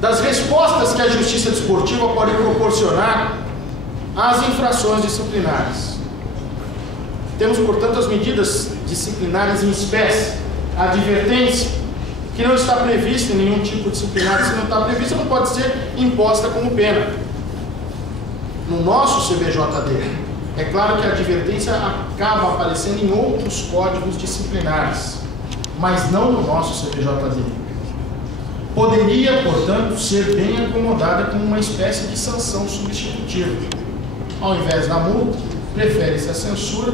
das respostas que a justiça desportiva pode proporcionar às infrações disciplinares. Temos, portanto, as medidas disciplinares em espécie, a advertência, que não está prevista em nenhum tipo disciplinar. Se não está prevista, não pode ser imposta como pena. No nosso CBJD, é claro que a advertência acaba aparecendo em outros códigos disciplinares, mas não no nosso CBJD. Poderia, portanto, ser bem acomodada como uma espécie de sanção substitutiva. Ao invés da multa, prefere-se a censura,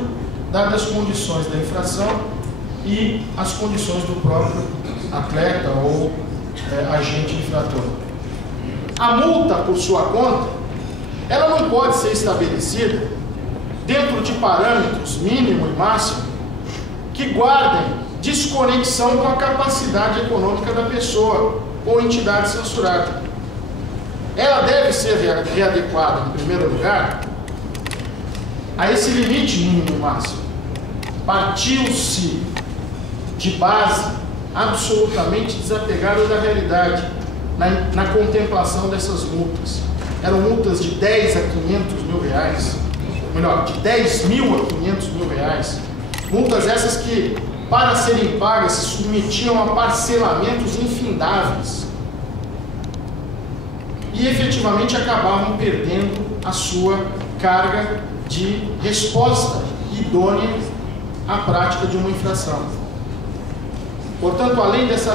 dadas as condições da infração e as condições do próprio atleta ou agente infrator. A multa, por sua conta, ela não pode ser estabelecida dentro de parâmetros mínimo e máximo que guardem desconexão com a capacidade econômica da pessoa ou entidade censurada. Ela deve ser readequada, em primeiro lugar, a esse limite mínimo e máximo. Partiu-se de base absolutamente desapegada da realidade na contemplação dessas multas. Eram multas de 10 a 500 mil reais, melhor, de 10 mil a 500 mil reais. Multas essas que, para serem pagas, se submetiam a parcelamentos infindáveis e efetivamente acabavam perdendo a sua carga de resposta idônea à prática de uma infração. Portanto, além dessa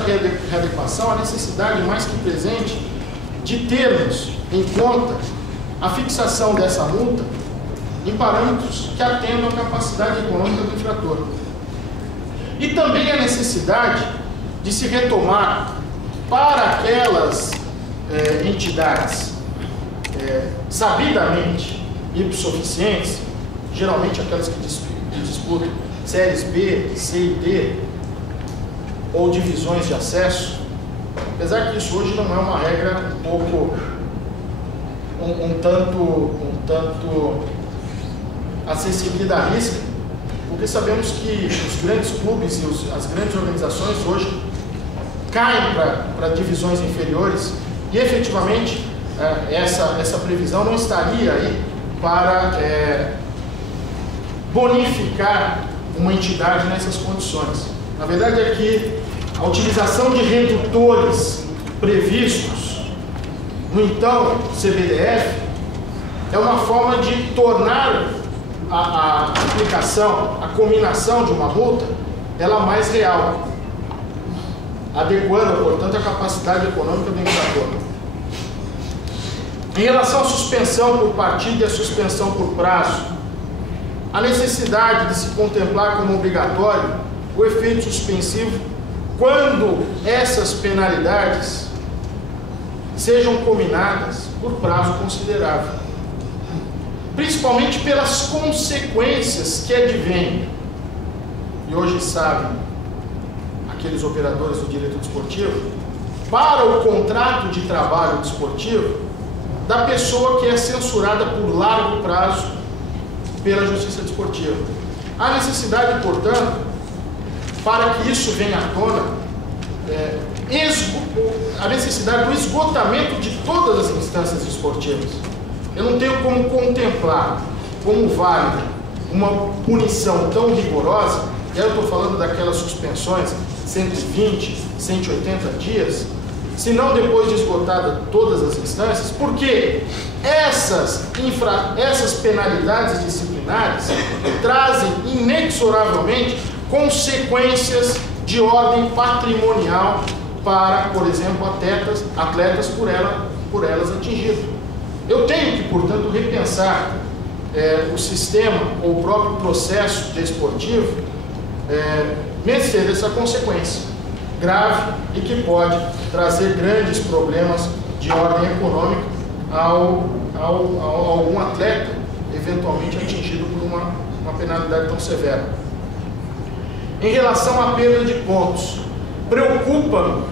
readequação, a necessidade mais que presente de termos em conta a fixação dessa multa em parâmetros que atendam à capacidade econômica do infrator. E também a necessidade de se retomar para aquelas entidades sabidamente hipossuficientes, geralmente aquelas que disputam séries B, C e D, ou divisões de acesso, apesar que isso hoje não é uma regra um tanto acessível à risca, porque sabemos que os grandes clubes e as grandes organizações hoje caem para divisões inferiores e efetivamente essa previsão não estaria aí para bonificar uma entidade nessas condições. Na verdade é que a utilização de redutores previstos no então CBDF é uma forma de tornar a aplicação, a combinação de uma multa, ela mais real, adequando, portanto, a capacidade econômica do infrator. Em relação à suspensão por partida e à suspensão por prazo, a necessidade de se contemplar como obrigatório o efeito suspensivo quando essas penalidades sejam combinadas por prazo considerável, principalmente pelas consequências que advêm. E hoje sabem aqueles operadores do direito desportivo, para o contrato de trabalho desportivo da pessoa que é censurada por largo prazo pela justiça desportiva. Há necessidade, portanto, para que isso venha à tona, a necessidade do esgotamento de todas as instâncias esportivas. Eu não tenho como contemplar como válida uma punição tão rigorosa, e aí eu estou falando daquelas suspensões 120, 180 dias, se não depois de esgotada todas as instâncias, porque essas penalidades disciplinares trazem inexoravelmente consequências de ordem patrimonial para, por exemplo, atletas por elas atingidos. Eu tenho que, portanto, repensar o sistema ou o próprio processo desportivo mercê dessa consequência grave e que pode trazer grandes problemas de ordem econômica a algum atleta eventualmente atingido por uma penalidade tão severa. Em relação à perda de pontos, preocupa-me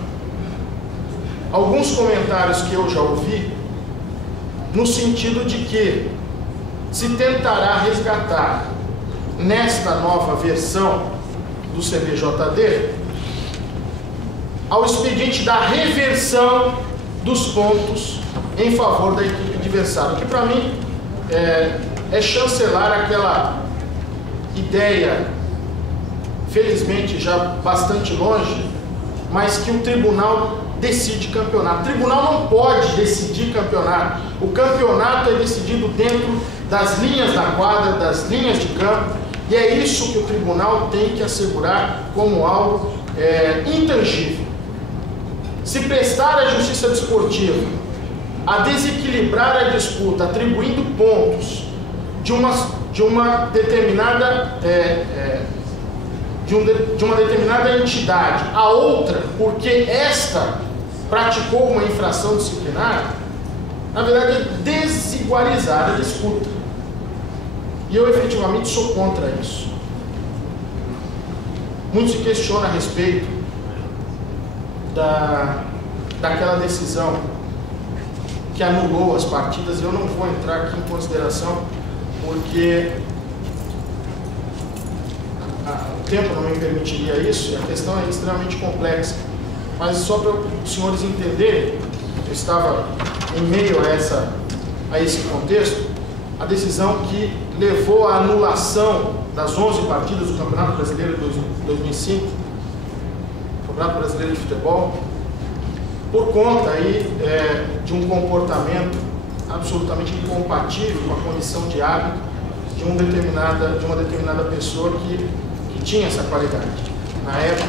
alguns comentários que eu já ouvi, no sentido de que se tentará resgatar nesta nova versão do CBJD ao expediente da reversão dos pontos em favor da equipe adversária, que para mim é chancelar aquela ideia, felizmente já bastante longe, mas que o tribunal decide campeonato. O tribunal não pode decidir campeonato. O campeonato é decidido dentro das linhas da quadra, das linhas de campo, e é isso que o tribunal tem que assegurar como algo intangível. Se prestar a justiça desportiva a desequilibrar a disputa, atribuindo pontos de uma determinada entidade a outra, porque esta praticou uma infração disciplinar, na verdade é desigualizar a disputa. E eu efetivamente sou contra isso. Muito se questiona a respeito daquela decisão que anulou as partidas. Eu não vou entrar aqui em consideração, porque o tempo não me permitiria isso, e a questão é extremamente complexa. Mas só para os senhores entenderem, eu estava em meio a esse contexto, a decisão que levou à anulação das 11 partidas do Campeonato Brasileiro de 2005, Campeonato Brasileiro de Futebol, por conta aí de um comportamento absolutamente incompatível com a condição de hábito de uma determinada pessoa que tinha essa qualidade na época.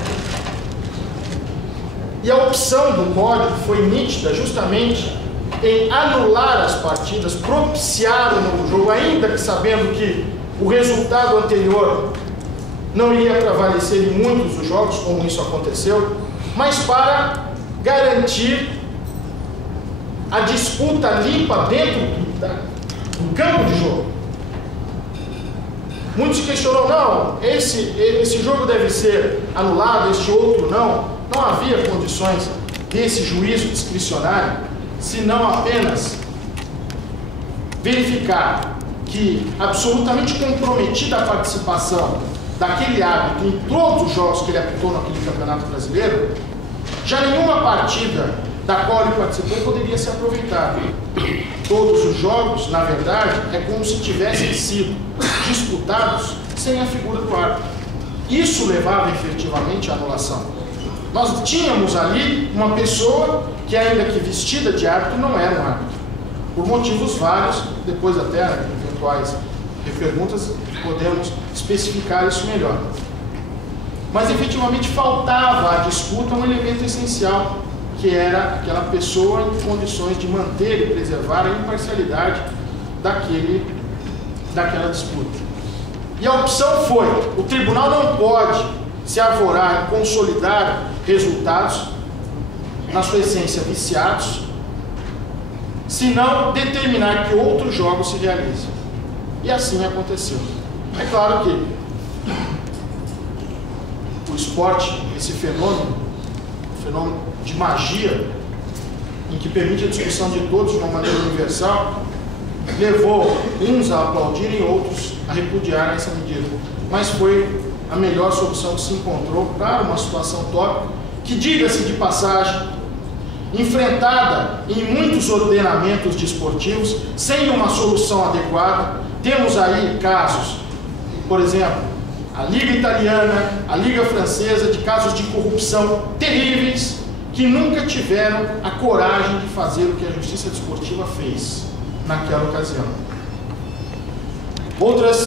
E a opção do código foi nítida justamente em anular as partidas, propiciar o novo jogo, ainda que sabendo que o resultado anterior não iria prevalecer em muitos dos jogos, como isso aconteceu, mas para garantir a disputa limpa dentro do campo de jogo. Muitos questionam, não, esse jogo deve ser anulado, este outro não. Não havia condições desse juízo discricionário, senão apenas verificar que absolutamente comprometida a participação daquele árbitro em todos os jogos que ele apitou naquele Campeonato Brasileiro, já nenhuma partida da qual ele participou poderia ser aproveitada. Todos os jogos, na verdade, é como se tivessem sido disputados sem a figura do árbitro. Isso levava efetivamente à anulação. Nós tínhamos ali uma pessoa que, ainda que vestida de árbitro, não era um árbitro. Por motivos vários, depois até em eventuais perguntas podemos especificar isso melhor. Mas efetivamente faltava à disputa um elemento essencial, que era aquela pessoa em condições de manter e preservar a imparcialidade daquela disputa. E a opção foi: o tribunal não pode se arvorar e consolidar resultados, na sua essência viciados, se não determinar que outros jogos se realizem. E assim aconteceu. É claro que o esporte, esse fenômeno de magia, em que permite a discussão de todos de uma maneira universal, levou uns a aplaudirem, outros a repudiarem essa medida. Mas foi a melhor solução que se encontrou para uma situação tópica, que, diga-se de passagem, enfrentada em muitos ordenamentos desportivos, sem uma solução adequada. Temos aí casos, por exemplo, a Liga Italiana, a Liga Francesa, de casos de corrupção terríveis, que nunca tiveram a coragem de fazer o que a Justiça Desportiva fez naquela ocasião. Outras